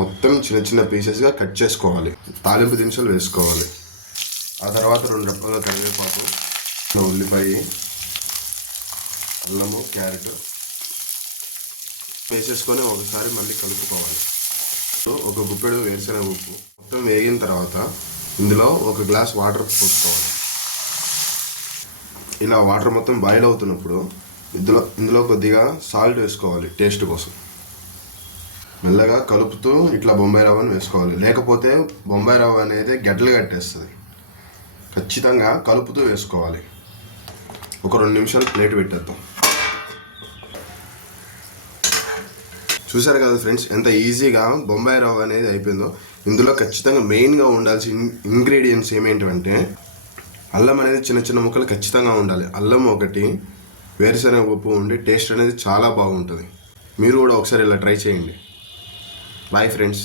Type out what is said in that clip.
మొత్తం చిన్న చిన్న పీసెస్గా కట్ చేసుకోవాలి. తాలింపు దినుసులు వేసుకోవాలి. ఆ తర్వాత 2 రెప్పల కరివేపాకు, ఉల్లిపాయ, అల్లము, క్యారెట్ వేసేసుకొని ఒకసారి మళ్ళీ కలుపుకోవాలి. ఒక గుప్పెడు వేరుశనగ ఉప్పు మొత్తం వేగిన తర్వాత ఇందులో 1 గ్లాస్ వాటర్ పోసుకోవాలి. ఇలా వాటర్ మొత్తం బాయిల్ అవుతున్నప్పుడు ఇందులో కొద్దిగా సాల్ట్ వేసుకోవాలి టేస్ట్ కోసం. మెల్లగా కలుపుతూ ఇట్లా బొంబాయి రవ్వను వేసుకోవాలి, లేకపోతే బొంబాయి రవ్వ అనేది గడ్డలు కట్టేస్తుంది. ఖచ్చితంగా కలుపుతూ వేసుకోవాలి. ఒక 2 నిమిషాలు ప్లేట్ పెట్టేద్దాం. చూసారు కదా ఫ్రెండ్స్, ఎంత ఈజీగా బొంబాయి రవ్వ అనేది అయిపోయిందో. ఇందులో ఖచ్చితంగా మెయిన్గా ఉండాల్సిన ఇంగ్రీడియంట్స్ ఏమేంటంటే అల్లం అనేది చిన్న చిన్న ముక్కలు ఖచ్చితంగా ఉండాలి. అల్లం ఒకటి, వేరుశనగ ఉప్పు ఉండి టేస్ట్ అనేది చాలా బాగుంటుంది. మీరు కూడా ఒకసారి ఇలా ట్రై చేయండి. Bye friends.